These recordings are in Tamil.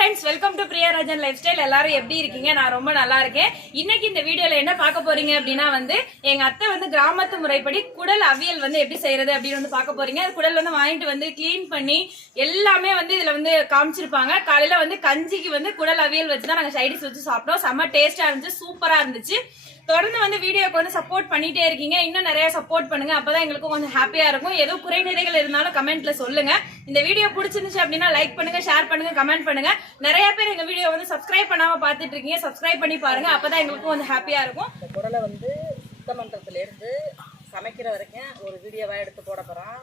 Friends, welcome to Priya Rajan life style. எல்லாரும் எப்படி இருக்கீங்க? நான் ரொம்ப நல்லா இருக்கேன். இன்னைக்கு இந்த வீடியோல என்ன பார்க்க போறீங்க அப்படின்னா எங்க அத்தை கிராமத்து முறைப்படி குடல் அவியல் எப்படி செய்யறது அப்படின்னு பார்க்க போறீங்க. குடல் வாங்கிட்டு கிளீன் பண்ணி எல்லாமே இதுல காமிச்சிருப்பாங்க. காலையில கஞ்சிக்கு குடல் அவியல் வச்சுதான் நாங்க சைடிஸ் வச்சு சாப்பிட்டோம். செம்ம டேஸ்டா இருந்துச்சு, சூப்பரா இருந்துச்சு. தொடர்ந்து வீடியோக்கு சப்போர்ட் பண்ணிட்டே இருக்கீங்க. இன்னும் நிறைய சப்போர்ட் பண்ணுங்க, அப்பதான் எங்களுக்கும் கொஞ்சம் ஹாப்பியா இருக்கும். ஏதோ குறைநிறைகள் இருந்தாலும் கமெண்ட்ல சொல்லுங்க. இந்த வீடியோ பிடிச்சிருந்துச்சு அப்படின்னா லைக் பண்ணுங்க, ஷேர் பண்ணுங்க, கமெண்ட் பண்ணுங்க. நிறைய பேர் எங்க வீடியோ சப்ஸ்கிரைப் பண்ணாம பாத்துட்டு இருக்கீங்க. சப்ஸ்கிரைப் பண்ணி பாருங்க, அப்பதான் எங்களுக்கும் கொஞ்சம் ஹாப்பியா இருக்கும். இந்த குடலை சுத்தம் பண்றதுல இருந்து சமைக்கிற வரைக்கும் ஒரு வீடியோவா எடுத்து போட போறோம்.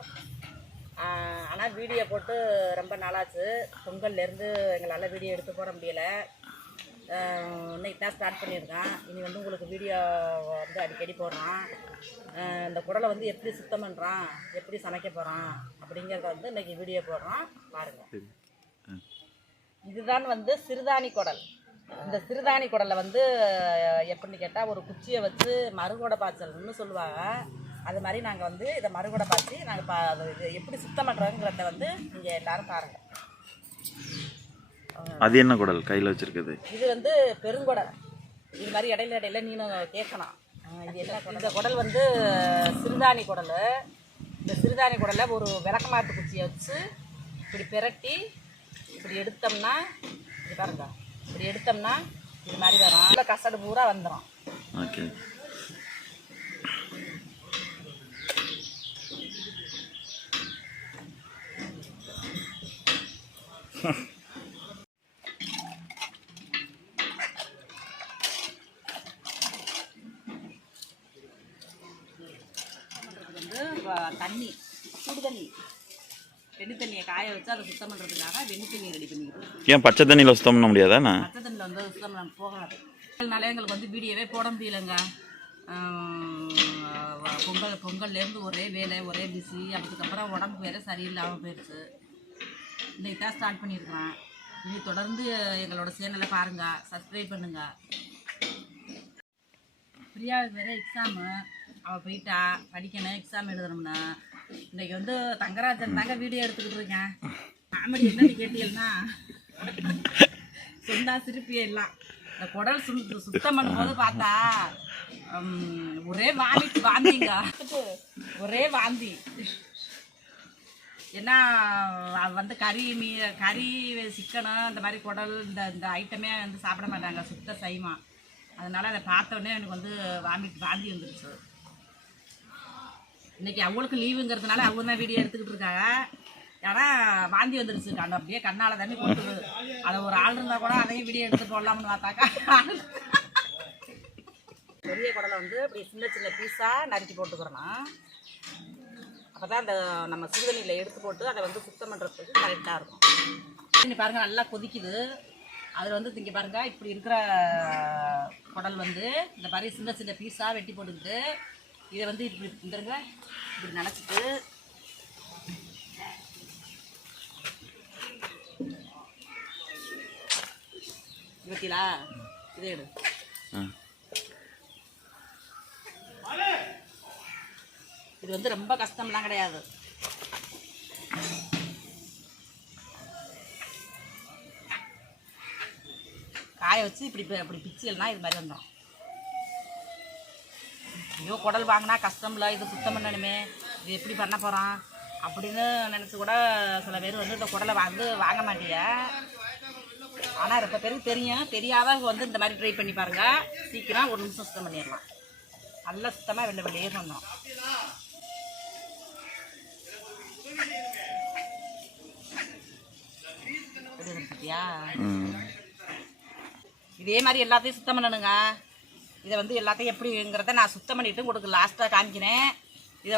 ஆனால் வீடியோ போட்டு ரொம்ப நாளாச்சு. பொங்கல்ல இருந்து எங்களால் வீடியோ எடுத்து போட முடியல. இன்னைக்கு தான் ஸ்டார்ட் பண்ணியிருக்கேன். இனி உங்களுக்கு வீடியோ அடிக்கடி போடுறான். இந்த குடலை எப்படி சுத்தம் பண்ணுறான், எப்படி சமைக்க போகிறான் அப்படிங்கிறத இன்னைக்கு வீடியோ போடுறோம், பாருங்கள். இதுதான் சிறுதானி குடல். இந்த சிறுதானி குடலை எப்படின்னு கேட்டால் ஒரு குச்சியை வச்சு மறுகுடை பாய்ச்சல்னு சொல்லுவாங்க. அது மாதிரி நாங்கள் இதை மறுகுடை பாய்ச்சி நாங்கள் இது எப்படி சுத்தம் பண்ணுறோங்கிறத நீங்கள் எல்லோரும் பாருங்கள். அது என்ன குடல் கையில் வச்சிருக்குது? இது பெருங்குடை. இது மாதிரி இடையில இடையில நீனும் கேட்கணும். இது என்ன குடல்? இந்த குடல் சிறுதானி குடல். இந்த சிறுதானி குடலை ஒரு விளக்கமாட்டு குச்சியை வச்சு இப்படி பிரட்டி இப்படி எடுத்தோம்னா, இது பாருங்க, இப்படி எடுத்தோம்னா இது மாதிரி வரும். இல்லை கசடு பூரா வந்துடும். ஓகே. தண்ணி, சுடு தண்ணி, வெண்ணி தண்ணியை காய வச்சு அதை சுத்தம் பண்ணுறதுக்காக வெண்ணி தண்ணி ரெடி பண்ணிக்கிறோம். ஏன் பச்சை தண்ணியில் சுத்தம் பண்ண முடியாதாண்ணா? பச்சை தண்ணியில் சுத்தம் பண்ண போகாது. அதனால எங்களுக்கு வீடியோவே போட முடியலைங்க. பொங்கல்லேருந்து ஒரே வேலை, ஒரே பிஸி. அதுக்கப்புறம் உடம்பு வேறு சரியில்லாமல் போயிடுச்சு. இன்னைக்கு தான் ஸ்டார்ட் பண்ணியிருக்கிறேன். இனி தொடர்ந்து எங்களோட சேனலை பாருங்கள், சப்ஸ்கிரைப் பண்ணுங்கள். பிரியாவுக்கு வேறு எக்ஸாமு, அவள் போயிட்டா படிக்கணும், எக்ஸாம் எழுதணும்னா. இன்றைக்கி தங்கராஜன் தாங்க வீடியோ எடுத்துக்கிட்டு இருக்கேன். காமெடி என்னன்னு கேட்டீங்கன்னா சொன்னா சிரிப்பியே எல்லாம். இந்த குடல் சுத்தம் பண்ணும்போது பார்த்தா ஒரே வாந்திங்க, ஒரே வாந்தி. ஏன்னா கறி சிக்கனு இந்த மாதிரி குடல் இந்த ஐட்டமே சாப்பிட மாட்டாங்க, சுத்த சைவம். அதனால் அதை பார்த்தோன்னே எனக்கு வாந்தி வந்துருச்சு. இன்றைக்கி அவங்களுக்கு லீவுங்கிறதுனால அவங்க தான் வீடியோ எடுத்துக்கிட்டு இருக்காங்க. ஏன்னா வாந்தி வந்துருச்சு, அப்படியே கண்ணால் தண்ணி போட்டுது. அதை ஒரு ஆள் இருந்தால் கூட அதையும் வீடியோ எடுத்து போடலாம்னு பார்த்தாக்கா பெரிய குடலை இப்படி சின்ன சின்ன பீஸாக நறுக்கி போட்டுக்கிறோம். அப்போ தான் அந்த நம்ம சுடுதண்ணியில் எடுத்து போட்டு அதை சுத்தம் பண்ணுறதுக்கு கரெக்டாக இருக்கும். இங்கே பாருங்கள், நல்லா கொதிக்குது. அதில் இங்கே பாருங்கள், இப்படி இருக்கிற குடல் இந்த மாதிரி சின்ன சின்ன பீஸாக வெட்டி போட்டுக்கிட்டு இதை இப்படி இருங்க, இப்படி நினச்சிட்டு பார்த்தீங்களா, இதே எடு. இது ரொம்ப கஷ்டம்லாம் கிடையாது. காய வச்சு இப்படி பிச்சியல்னா இது மாதிரி வந்துடும். ஐயோ குடல் வாங்கினா கஷ்டம்ல, இது சுத்தம் பண்ணணுமே, இது எப்படி பண்ண போகிறோம் அப்படின்னு நினச்சி கூட சில பேர் இந்த குடலை வாங்க மாட்டிய. ஆனால் ரொம்ப பேருக்கு தெரியும். தெரியாத இந்த மாதிரி ட்ரை பண்ணி பாருங்கள். சீக்கிரம் ஒரு நிமிஷம் சுத்தம் பண்ணிடலாம். நல்லா சுத்தமாக வெளியே பண்ணணும். இதே மாதிரி எல்லாத்தையும் சுத்தம் பண்ணணுங்க. இதை எல்லாத்தையும் எப்படிங்கிறத நான் சுத்தம் பண்ணிவிட்டு உங்களுக்கு லாஸ்ட்டாக காமிக்கிறேன். இதை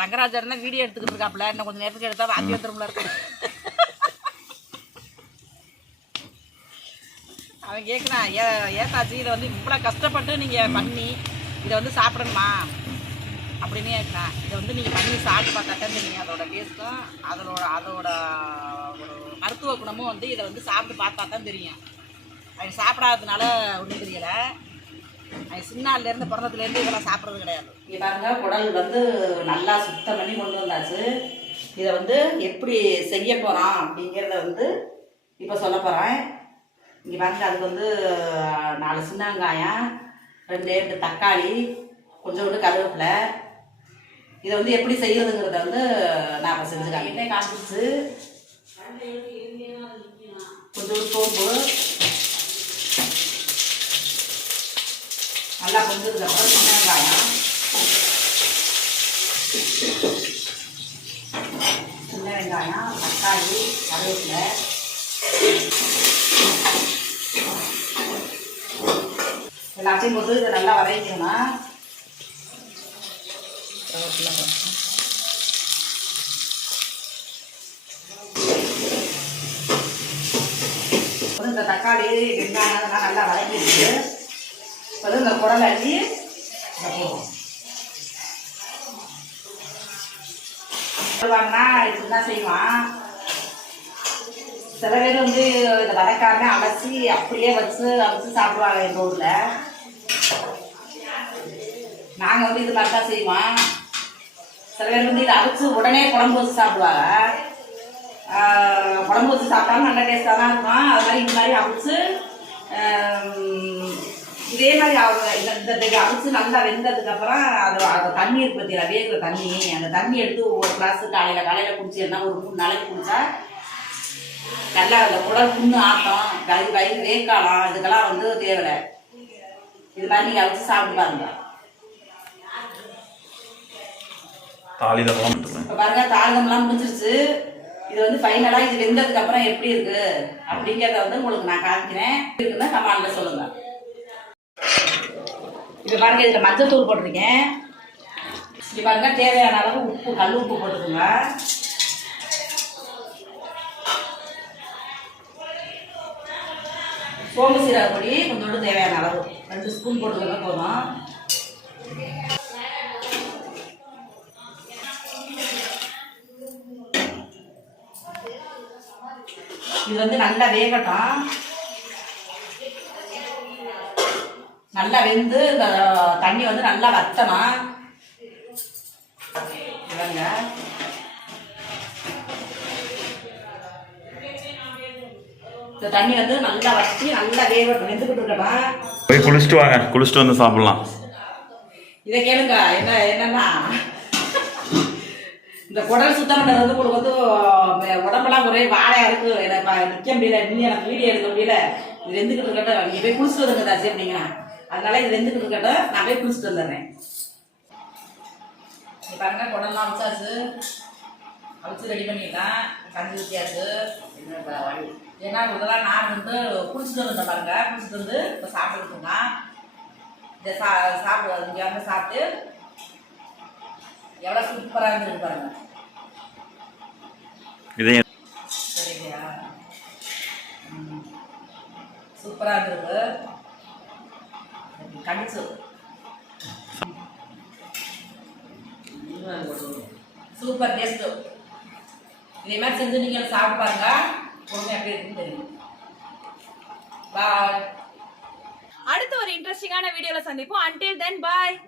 தங்கராஜர் தான் வீடியோ எடுத்துக்கிட்டு இருக்காப்புல. இன்னும் கொஞ்சம் நேரத்துக்கு எடுத்தால் வாந்தி வந்துரும்ல இருக்கு. அவன் கேட்குறான், ஏத்தாச்சு இதை இவ்வளோ கஷ்டப்பட்டு நீங்கள் பண்ணி இதை சாப்பிடணுமா அப்படின்னு கேட்குறான். இதை நீங்கள் பண்ணி சாப்பிட்டு பார்த்தா தான் தெரியும் அதோட டேஸ்ட்டும் அதோட ஒரு மருத்துவ குணமும் இதை சாப்பிட்டு பார்த்தா தான் தெரியும். அது சாப்பிடாததுனால ஒன்றும் தெரியலை. அது சின்னாலேருந்து பிறந்ததுலேருந்து இதெல்லாம் சாப்பிட்றது கிடையாது. இங்கே பாருங்க, குடல் நல்லா சுத்தம் பண்ணி கொண்டு வந்தாச்சு. இதை எப்படி செய்ய போகிறோம் அப்படிங்கிறத இப்போ சொல்ல போகிறேன். இங்கே பாருங்க, அதுக்கு வந்து 4 சின்ன வெங்காயம், 2 தக்காளி, கொஞ்சோண்டு கருவேப்பிலை. இதை வந்து எப்படி செய்யறதுங்கிறத வந்து நான் இப்போ செஞ்சுருக்கேன். எண்ணெய் காய்ச்சிச்சு, கொஞ்சோண்டு சோம்பு நல்லா பொஞ்சதுக்கப்புறம் சின்ன வெங்காயம், தக்காளி, கருவேப்பிலை, எல்லாத்தையும் போட்டு இதை நல்லா வதக்கிக்கணும். இந்த தக்காளி வெங்காயம் அதெல்லாம் நல்லா வதக்கிடுச்சு. இப்போ இந்த குடலை அள்ளி போடுவோம். வாங்கினா இப்படி தான் செய்வான். சில பேர் வந்து இதை வதக்காம அலசி அப்படியே அவிச்சு சாப்பிடுவாங்க எங்கள் ஊரில். நாங்கள் வந்து இது மாதிரி தான் செய்வோம். சில பேர் வந்து இதை அவிச்சு உடனே குழம்பு வச்சு சாப்பிடுவாங்க. குழம்பு வச்சு சாப்பிட்டாலும் நல்ல டேஸ்ட்டாக தான் இருக்கும். அது மாதிரி இந்த மாதிரி அவிச்சு இதே மாதிரி இந்த அவிச்சு நல்லா வெந்ததுக்கப்புறம் அது தண்ணி இருக்கு பற்றியா, வேகிற தண்ணி, அந்த தண்ணி எடுத்து ஒவ்வொரு கிளாஸ் காலையில் குடிச்சிருந்தா ஒரு 3 நாளைக்கு குடிச்சா நல்லா அந்த குடல் புண்ணு ஆட்டம், வயிறு வேக்காலம், இதுக்கெல்லாம் வந்து தேவை. இது மாதிரி நீங்கள் அவிச்சு சாப்பிட்டு பாருங்க. இப்போ பாருங்க, தாளிதம்லாம் முடிஞ்சிருச்சு. இது வந்து ஃபைனலாக இது வெந்ததுக்கு அப்புறம் எப்படி இருக்கு அப்படிங்கிறத வந்து உங்களுக்கு நான் காமிக்கிறேன். இருக்குன்னா கமெண்ட்ல சொல்லுங்க. இப்போ பாருங்க, இதில் மஞ்சள் தூள் போட்டிருக்கேன். இது பாருங்க, தேவையான அளவு உப்பு, கல் உப்பு போட்டுக்கோங்க. சோம்பு சீரக பொடி கொஞ்சோண்டு தேவையான அளவு 2 ஸ்பூன் போட்டுக்கோங்க போதும். இது வந்து நல்லா வேகட்டும். நல்லா வெந்து இந்த தண்ணி வந்து நல்லா வத்தணும். இந்த தண்ணி வந்து நல்லா வச்சு நல்லா வேகட்டும், வெந்துக்கிட்டு இருக்கணும். போய் குளிச்சுட்டு வாங்க, குளிச்சுட்டு வந்து சாப்பிடலாம். இதை கேளுங்க, என்னன்னா இந்த குடல் சுத்தம் பண்ணுறது வந்து உங்களுக்கு வந்து உடம்பெல்லாம் ஒரே வாழையா இருக்கு. எனக்கு நிற்க முடியல, இன்னும் எனக்கு வீடியோ எடுக்க முடியல. இது வெந்துக்கிட்டு இருக்கட்டும், நீ போய் குளிச்சுட்டு வந்துங்க தாசி அப்படிங்க. அதனால இது வெந்துக்கிட்டு இருக்கட்டும், நான் போய் குளிச்சுட்டு வந்துடுறேன். பாருங்க, குடல்லாம் அவிச்சாச்சு, அவிச்சு ரெடி பண்ணிட்டேன். கஞ்சி ஊற்றியாச்சு. ஏன்னா இதெல்லாம் நான் வந்து குளிச்சுட்டு வந்துட்டேன். பாருங்க, குளிச்சுட்டு வந்து இப்போ சாப்பிட்டுருக்குங்க. இதை சாப்பிடுவாங்க. இங்கே வந்து சாப்பிட்டு எவ்வளோ சூப்பராக இருந்துருக்கு பாருங்க. சரியா, சூப்பராக இருந்திருக்கு. கடிச்சு சூப்பர் டேஸ்ட்டு. இதே மாதிரி செஞ்சு நீங்கள் சாப்பிட்டு பாருங்க, பொண்ணு எப்படி இருக்குன்னு தெரியும். பாய். அடுத்த ஒரு இன்ட்ரெஸ்டிங்கான வீடியோல சந்திப்போம். until then bye.